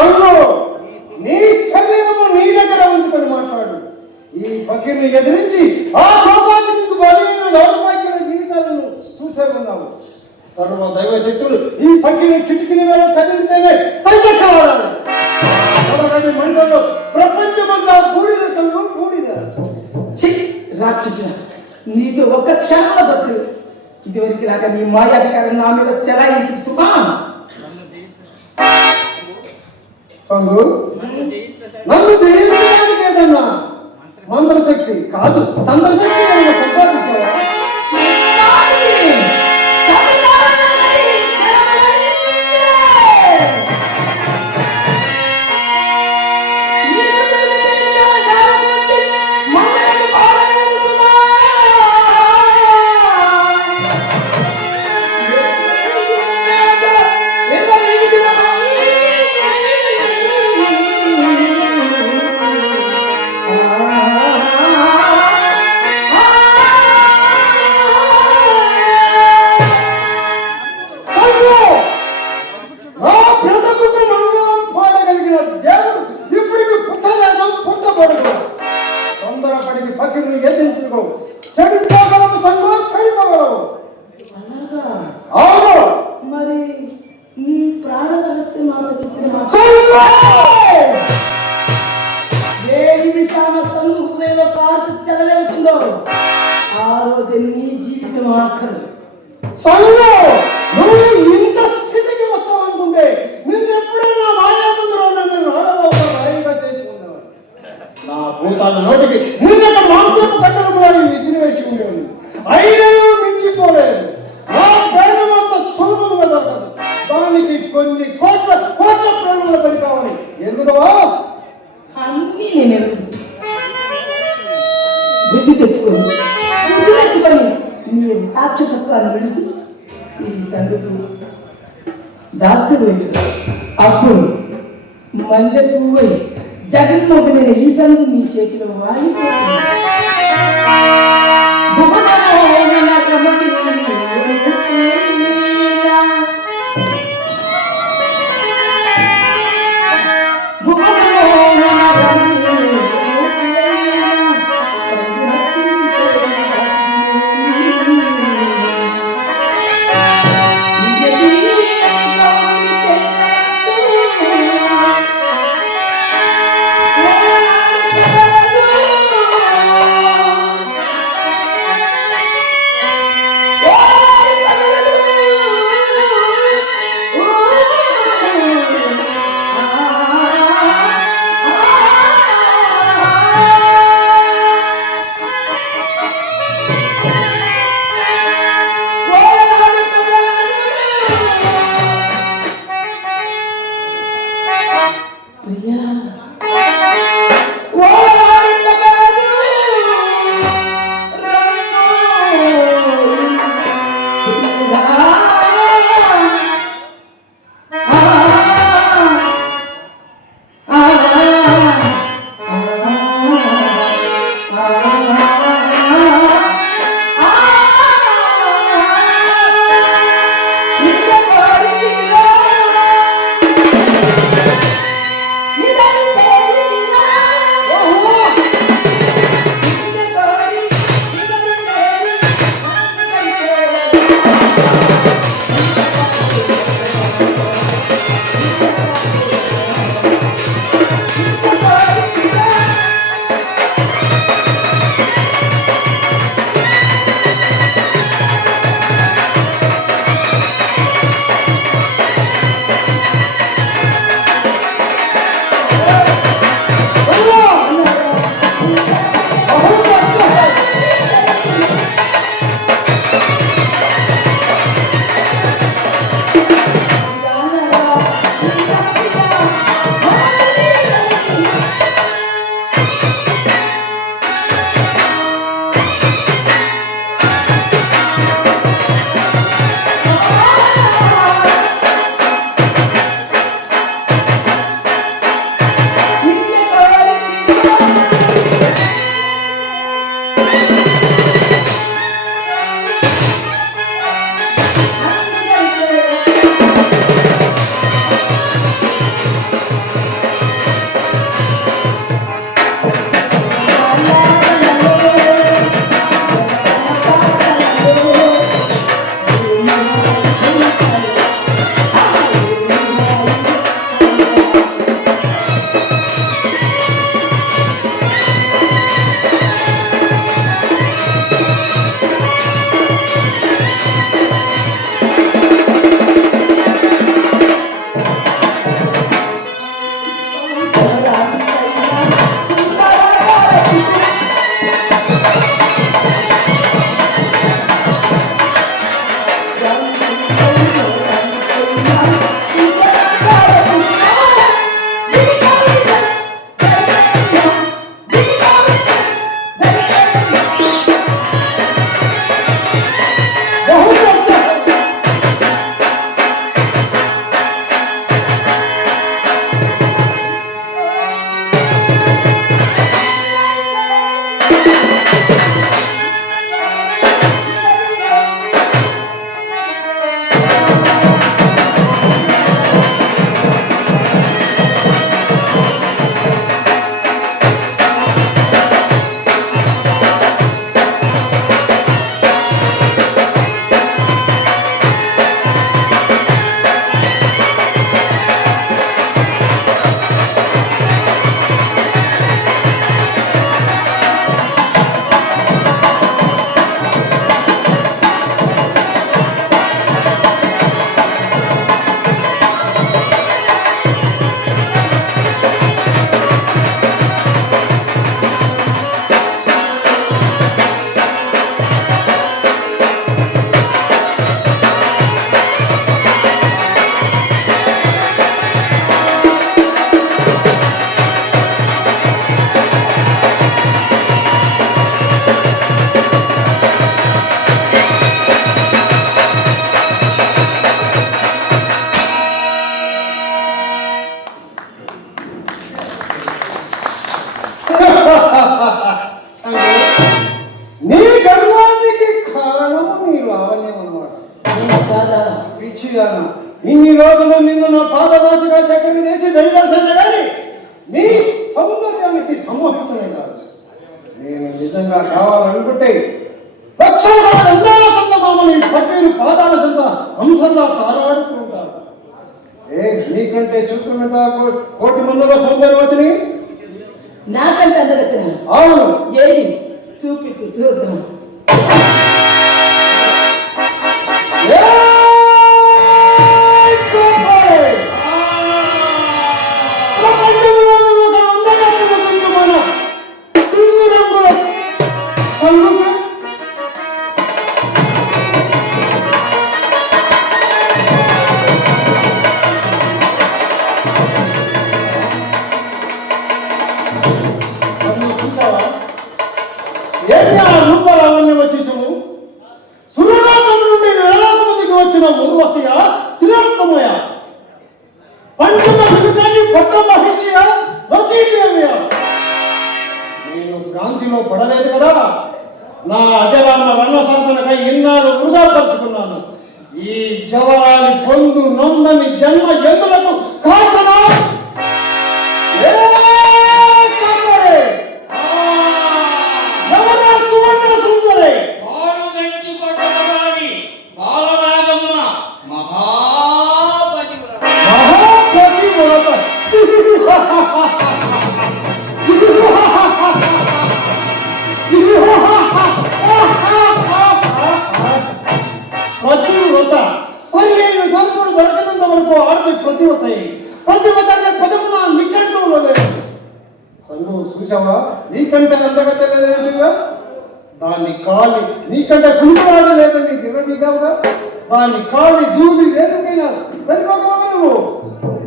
సంగు నీ శరీరము నీ దగ్గర ఉంచుకొని మాట్లాడు. ఈ పక్కిని ఎదిరించి ఆ కోపాన్ని నీకు బలైన దౌర్భాగ్య జీవితాలను చూసే ఉన్నావు. సర్వ దైవ శక్తులు ఈ పక్కిని కిటికీని వేళ కదిలితేనే పైకెక్కవాడాలి. మంటల్లో ప్రపంచమంతా బూడిద సంఘం బూడిద. రాక్షసు నీతో ఒక్క క్షణంలో బతులు. ఇదివరకు లాగా నీ మాయాధికారం నా మీద చెలాయించి సుమా. సంగు నన్ను జయించడానికి ఏదన్నా మంత్రశక్తి కాదు తంత్రశక్తి సంపాదించావా? మరి నీ ప్రాణ రహస్యం ఏ నిమిషాన సంఘ హృదయంలో కార్తు చెలలేవుతుందో ఆ రోజు నీ జీవితం ఆఖరు. నువ్వు ఇంత స్థితికి వస్తావనుకుంటే నిన్నెప్పుడైనా మాయాబంధులో నన్ను రాయిగా చేసుకున్నావు. నా భూతాల నోటికి నిన్న మాంసపు కట్టడంలో విసిరివేసి ఉండేది. అయినా మించిపోలేదు. నా ప్రాణం అంత సులభంగా దొరకదు. దానికి కొన్ని కోట్ల కోట్ల ప్రాణాల పని కావాలి. ఎరుగుదవా? అన్నీ నేను బుద్ధి తెచ్చుకొని నీ రాక్షసత్వాన్ని విడిచి ఈ సందుకు దాసుడు. అప్పుడు మల్లె పువ్వు జగన్మోహనైన ఈ సందు నీ చేతిలో వాలిపోతుంది. రోజులు నిన్ను నా పాదదాసుగా చక్కగా చేసి దయచేసాను కానీ నీ సౌందర్యానికి సమ్మోహితులే కాదు. నేను నిజంగా కావాలనుకుంటే లక్షల పక్కీరు పాదాల సంత అంశంగా తారాడుతూ ఉంటారు. నీకంటే చూసుకున్నట్ట కోటి మందిలో సౌందర్యవతిని నాకంటే అందగతిన. అవును. ఏది చూపించు చూద్దాం. నేను క్రాంతిలో పడలేదు కదా. నా అజరాన్న వర్ణ సాధనకై ఎన్నాళ్ళు వృధా పరుచుకున్నాను. ఈ జవరాలి పొందు నొందని జన్మ జంతులకు కాచనా ప్రతివత సరి అయిన సంస్కృతి దొరకనంత వరకు ఆడది ప్రతివత ప్రతివత అనే పదము నా నికంఠంలో లేదు. సంగు చూసావా? నీకంటే అందగత లేదుగా. దాన్ని కాలి నీకంటే గుండెవాడు లేదని గిరవిగావుగా. దాన్ని కాలి దూది లేకపోయినా సరిపోగా నువ్వు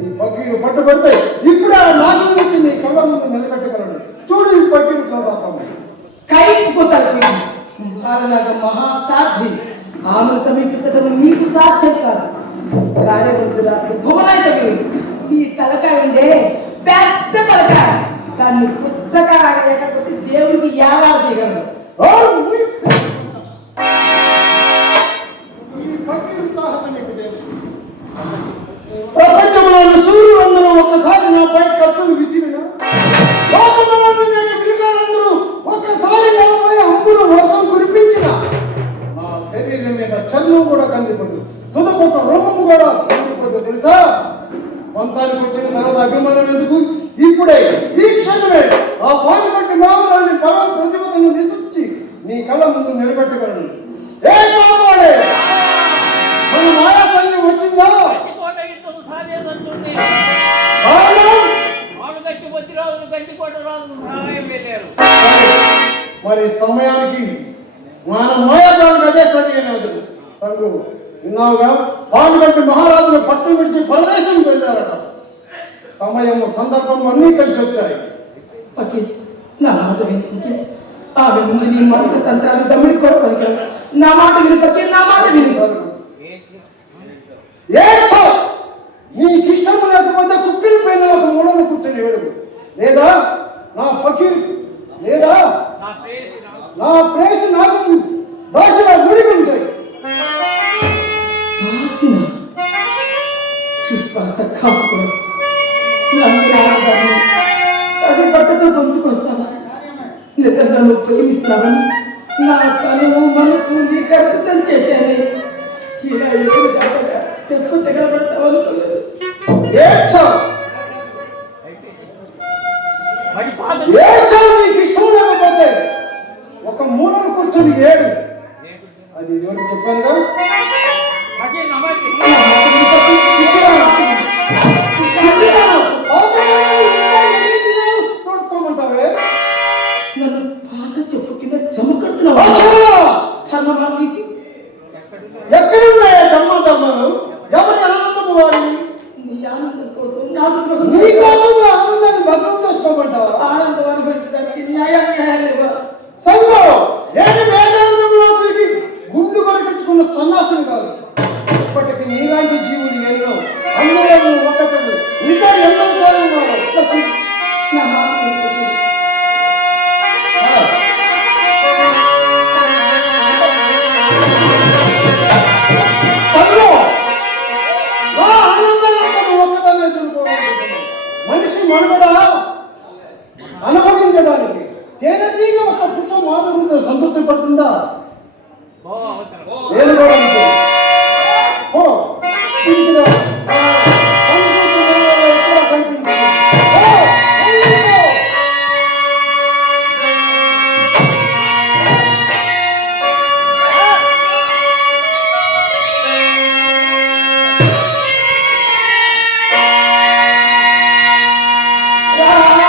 ఈ పక్కీరు పట్టుబడితే ఇప్పుడు నాకు గురించి నీ కళ్ళ ముందు నిలబెట్టగలను. చూడు ఈ పక్కీరు ప్రతాపం కైపోతారు. మహాసాధ్వి ఆమెను సమీపించడం నీకు సాధ్యం కాదు. కార్యవంతురాలు భువనైతే నీ తలకాయ ఉండే పెద్ద తలకాయ. దాన్ని పుచ్చగా లేకపోతే దేవుడికి యావారు దిగలరు. ప్రపంచంలోని సూర్యులందరూ ఒక్కసారి నాపై కత్తులు విసిరిన లోకంలో ఒక్కసారి నాపై అమ్ములు వర్షం కురిపించిన నా శరీరం మీద చర్మం కూడా కందిపోదు, తుదకొక రోమం కూడా కందిపోదు. తెలుసా? పంతానికి వచ్చిన తర్వాత అభిమానం ఎందుకు? ఇప్పుడే ఈ క్షణమే ఆ పాల్గొట్టి మామూలు పరమ ప్రతిభను తీసుకొచ్చి నీ కళ్ళ ముందు నిలబెట్టగలను. ఏ కాపాడే మన మాయా సైన్యం వచ్చిందా? మరి సమయానికి మన మాయాదానికి అదే సరైనది. సంగు విన్నావుగా? పాల్గొట్టి మహారాజులు పట్టణం విడిచి పరదేశం వెళ్ళారట. సమయము సందర్భం అన్నీ కలిసి వచ్చాయి. నా మాట విని ఆమె ముందు నీ మంత్ర తంత్రాలు దమ్ముడి కూడా పలికారు. నా మాట విని పక్కి నా మాట విని నీకు ఇష్టం లేకపోతే కుక్కిరి పైన ఒక మూడను కూర్చొని ఏడుగు, లేదా నా పకీరు లేదా నా ప్రేస్ నాకు దాసిగా ముడిగుంటాయి. విశ్వాస కాపుకుని అది బట్టతో గొంతుకొస్తావా? నిజంగా నువ్వు ప్రేమిస్తావని నా తను మనసు నీ కర్పితం చేశాను. ఇలా ఎవరు దాటగా తెప్పు తెగలబడతావు అనుకోలేదు. నీకు ఇష్టం లేకపోతే ఒక మూలను కూర్చొని ఏడు. అది ఇదివరకు చెప్పానుగా. తోడుకోమంటావే? నన్ను పాత చెప్పు కింద జమకడుతున్నావా? ఎక్కడున్నాయా ధర్మాలు? ఎవరి ఆనందము వాడి? నీ ఆనందం కోసం నీ కోసం ఆనందాన్ని భద్రం చేసుకోమంటావా? ఆనందం అనుభవించడానికి న్యాయాలు సంగో నేను వేదాంతంలో తిరిగి గుండు కొరికించుకున్న సన్నాసులు కాదు. ఇప్పటికి నీలాంటి జీవులు ఎన్నో, అందులో ఒకటడు ఇంకా ఎన్నో నా మాట సంగో మనుగడ అనుభవించడానికి తేనెటీగ ఒక పుష్ప మాధుర్యంతో సంతృప్తి పడుతుందా? నేను కూడా అంతే. ఓ, ఇంటిలో సంతృప్తి ఎక్కడ కనిపించదు. ఓ, అయ్యో! రాజా